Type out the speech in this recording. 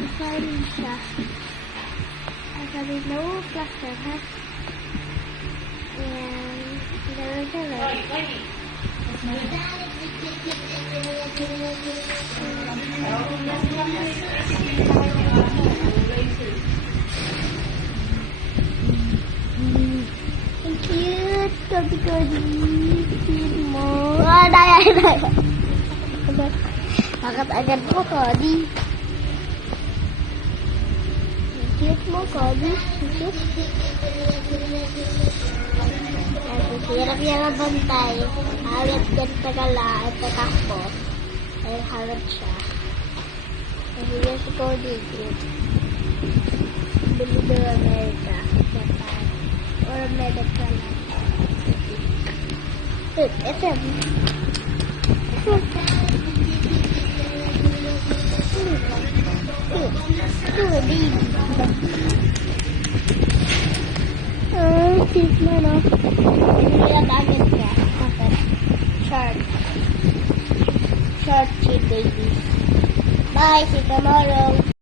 Masahin siya. Sabi, no plaster, ha? And, gano'n. Cute, cute mo. Daya. Angkat agad mo, Cody. Cute mo, Cody. Cute. Hirap yan ang bantay. Hawit yan tagala at tatakbo. Ay, hawit siya. Kasi yan si Cody. Cute. Believe America. Japan. Or America lang. Ito. Baby. Cute mo, no? Hirap agad ka. Okay. Short. Short, cute baby. Bye, see you tomorrow.